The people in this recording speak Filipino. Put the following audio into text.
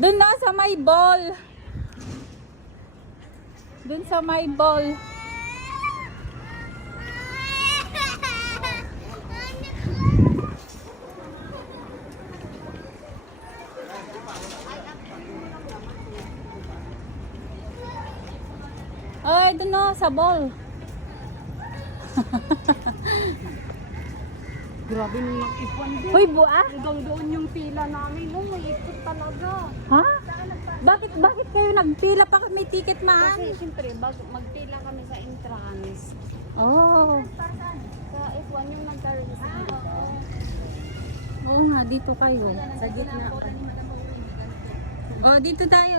Doon na sa may ball. Doon sa may ball. Ay, doon na sa ball. Grabe nung nag-ipon din. Hoy, bua. Hanggang doon yung pila namin. Oh, may ikot talaga. Ha? Bakit kayo nagpila pa may ticket, ma? Kasi siyempre, magpila kami sa entrance. Oh. Sa F1 yung nagka-register. Oo nga, dito kayo. Sa gitna. Oh, dito tayo.